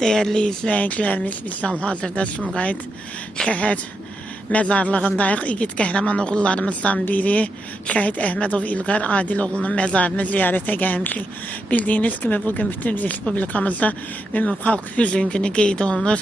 Değerli izləyicilərimiz, biz hal-hazırda Sumqayıt şəhər məzarlığındayıq. İgid qəhrəman oğullarımızdan biri Şəhid Əhmədov İlqar Adiloğlu'nun məzarını ziyarətə gəlmişik. Bildiyiniz kimi bugün bütün respublikamızda ümumxalq hüzün günü qeyd olunur.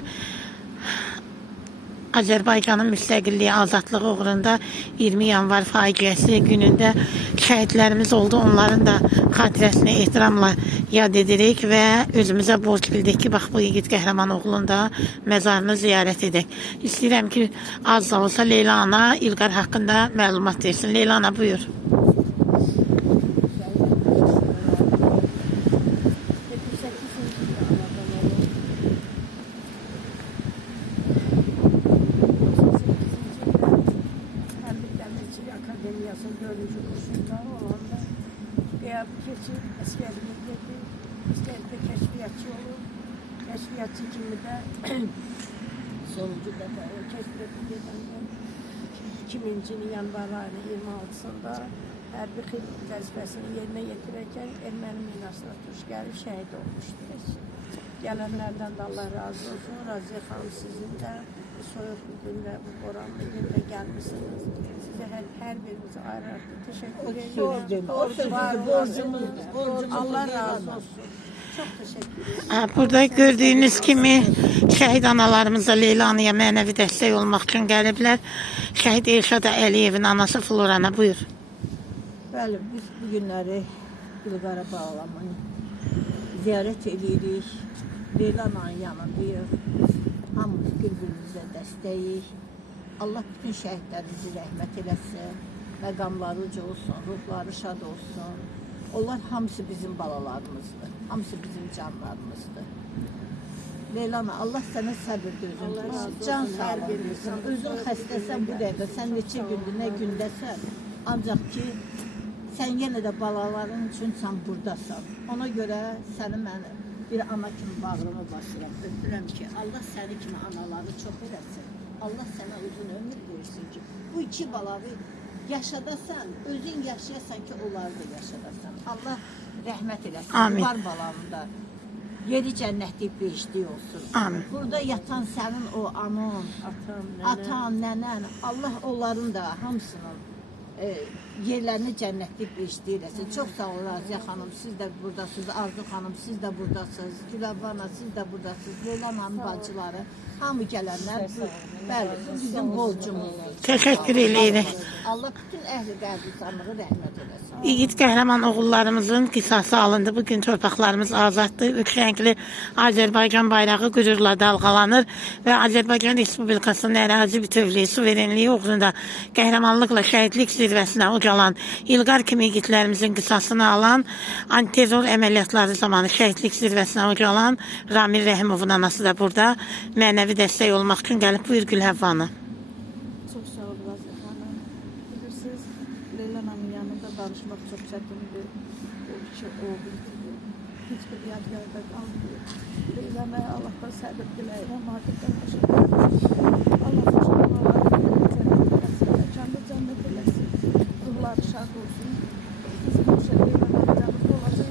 Azərbaycanın müstəqilliyi, azadlığı uğrunda 20 yanvar faciəsi günündə şəhidlərimiz oldu. Onların da xatirəsini ehtiramla yad edirik və özümüzə borc bildik ki, bax bu yiğit qəhrəman oğlunun da məzarını ziyarət edək. İstəyirəm ki, az da olsa Leyla ana İlqar haqqında məlumat versin. Leyla ana buyur. Dördüncü kursunda olanda veya keçip askerliğe girdi. Askerlikte keşfiyatçı olur. Keşfiyatçı kimi de sonuncu defa o keşfiyatçı gedende 2000'cinin yanvar ayının 26'sında her bir xidmət vəzifəsini yerine getirirken erməni minasına tuş gəlib şəhid olmuşdur. Gələnlərdən de Allah razı olsun. Raziyə xanım sizin de bu soyuq günde, bu boranlı günde gelmişsiniz. Size her birinize ayrı teşekkür ediyorum. Borcumuz. Allah razı olsun. Çok teşekkür ederim. Burada gördüğünüz kimi şəhid analarımıza Leyla anaya mənəvi dəstək olmaq üçün gəliblər. Şəhid Elşad Əliyevin anası Florana buyur. Bəli, biz bu günləri İlqara bağlamayı ziyarət edirik. Leyla ananın yanındayıq. Hamımız bir-birimizə dəstəyik. Allah bütün şəhidlərimizi rəhmət eləsin. Məqamları uca olsun, ruhları şad olsun. Onlar hamısı bizim balalarımızdır. Hamısı bizim canlarımızdır. Leyla ana, Allah sənə səbir dözüm versin. Can sağlığı versin. Özün xəstəsən bu dəqiqə, sən neçə gündür, nə gündəsən. Ancaq ki, sən yenə də balaların üçün sən buradasan. Ona görə səni mən bir ana kimi bağrıma basıram. Öpürəm ki, Allah səni kimi anaları çox eləsin. Allah sənə uzun ömür versin ki, bu iki balağı yaşadasan, özün yaşayasan ki, onları da yaşadasan. Allah rəhmət eləsin. Amin. Var balamında yeri cənnətlik beşlik olsun. Amin. Burada yatan sənin o anan, atan, nənən, Allah onların da hamısının yerlərini cənnətlik beşlik eləsin. Çox sağ olun Raziyə xanım, siz də buradasınız, Arzu xanım, siz də buradasınız, Güləbana, siz də buradasınız, Leyla hanım bacıları, hamı gələnlər, bəli, bu bizim borcumuzdur. Təşəkkür edirik. Allah bütün əhli qəbristanlığı rəhmət eləsin. İgid qəhrəman oğullarımızın qisası alındı. Bugün torpaqlarımız azaddır. Üç rəngli Azərbaycan bayrağı qürurla dalğalanır və Azərbaycan Respublikasının ərazi bütövlüyü, suverenliyi uğrunda qəhrəmanlıqla şəhidlik zirvəsinə ucalan İlqar kimi igidlərimizin qisasını alan, antiterror əməliyyatları zamanı şəhidlik zirvəsinə ucalan Ramil Rəhimovun anası da burada mənəvi dəstək olmaq üçün gəlib. Buyur Gülhəvva ana. Çok sağ olun Raziyə xanım. Bilirsiniz, Leyla'nın yanında barışmak çok çətindir. O iki oğul hiçbir yadgarda qalmıyor. Leyla'ya Allah'tan səbir diləyirəm. Artıqdan teşekkür ederim. Allah canlı cennet eləsin. Ruhları şad olsun. Bizim bu şey Leyla'nın yanında olacaq.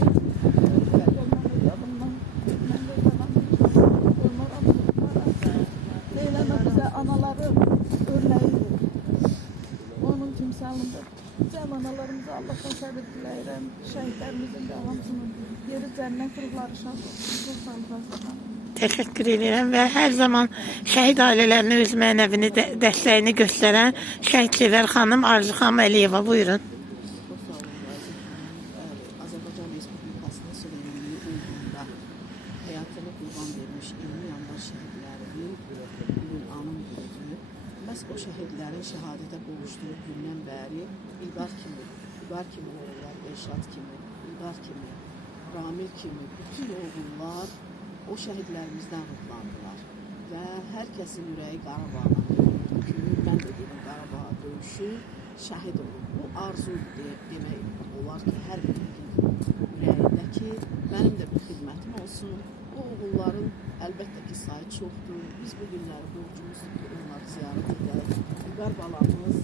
Anaları örneğidir. Onun timsalında can analarımıza Allah'tan səbir diləyirəm. Şəhidlərimizin də hamısının yeri cənnət, ruhları şad olsun. Təşəkkür edirəm və hər zaman şəhid ailələrinə öz mənəvini dəstəyini göstərən şəhidsever xanım Arzu xanım Əliyeva buyurun. Azərbaycan Respublikasının suverenliyi uğrunda həyatını qurban vermiş 20 yanvar şəhidlərinin bugün anım günüdür. Məhz o şəhidlərin şəhadətə qovuşduğu gündən bəri İlqar kimi oğullar, Elşad kimi, İlqar kimi, Ramil kimi bütün oğullar o şəhidlərimizdən ruhlandılar və hər kəsin ürəyi Qarabağdan döyüldü ki, mən də dedim Qarabağa döyüşü şəhid olub. Bu arzu demək olar ki, hər birinin ürəyindəki mənim də bir xidmətim olsun. O oğulların əlbəttə ki, sayı çoxdur. Biz bu günləri borcumuzdur ki, onları ziyarət edək. İlqar balamız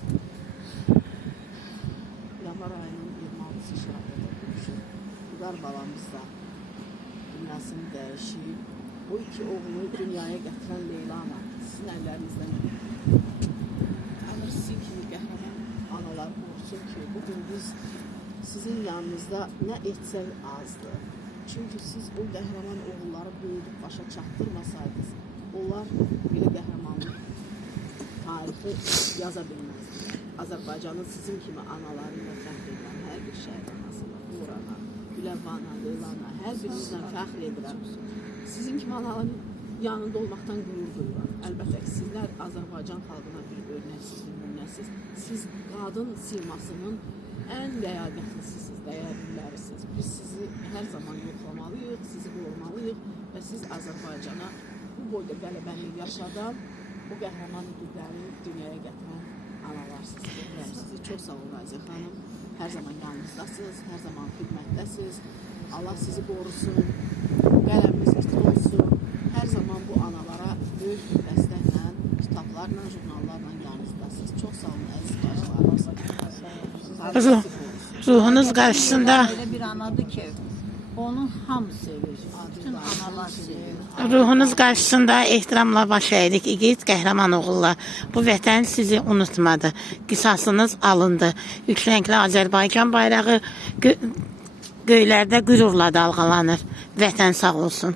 yanvar ayının 26-sı şəhadətə düşür. İlqar balamız da dünyasını dəyişib, o iki oğlunu dünyaya gətirən Leyla ana sizin əllərinizdən Tanrı sizin kimi qəhrəman analar qorusun ki, bugün biz sizin yanınızda nə etsək azdır. Çünki siz o qəhrəman oğulları böyüdüb başa çatdırmasaydınız, onlar belə qəhrəmanlıq tarixi yaza bilməzdilər. Azərbaycanın sizin kimi analarını və fəxr edirəm, hər bir şəhid anasına, Nurana, Güləvana, Leylana, hər birinizlə fəxr edirəm. Sizin kimi anaların yanında olmaqdan qürur duyuram. Əlbəttə ki, sizlər Azərbaycan xalqına bir örnəksiz, nümunəsiz. Siz qadın simasının ən ləyaqətlisiniz, dəyərlilərisiniz. Biz sizi hər zaman yoxlamalıyıq, sizi qorumalıyıq və siz Azərbaycana bu boyda qələbəni yaşadan, o qəhrəman igidləri dünyaya gətirən analarsınız. Deyirəm sizi çox sağ olun Raziyə xanım. Hər zaman yanınızdasınız, hər zaman xidmətdəsiniz. Allah sizi qorusun, qələminiz isti olsun. Hər zaman bu analara böyük bir dəstəklə, kitablarla, jurnallarla yanınızdasınız. Çox sağ olun əziz bacılarım. Ruhunuz qarşısında Elə bir anadır ki, onu hamı sevir. Bütün analar sevir. Ruhunuz qarşısında ehtiramla baş əydik igid qəhrəman oğullar. Bu vətən sizi unutmadı. Qisasınız alındı. Üç rəngli Azərbaycan bayrağı göylərdə qürurla dalğalanır. Vətən sağ olsun.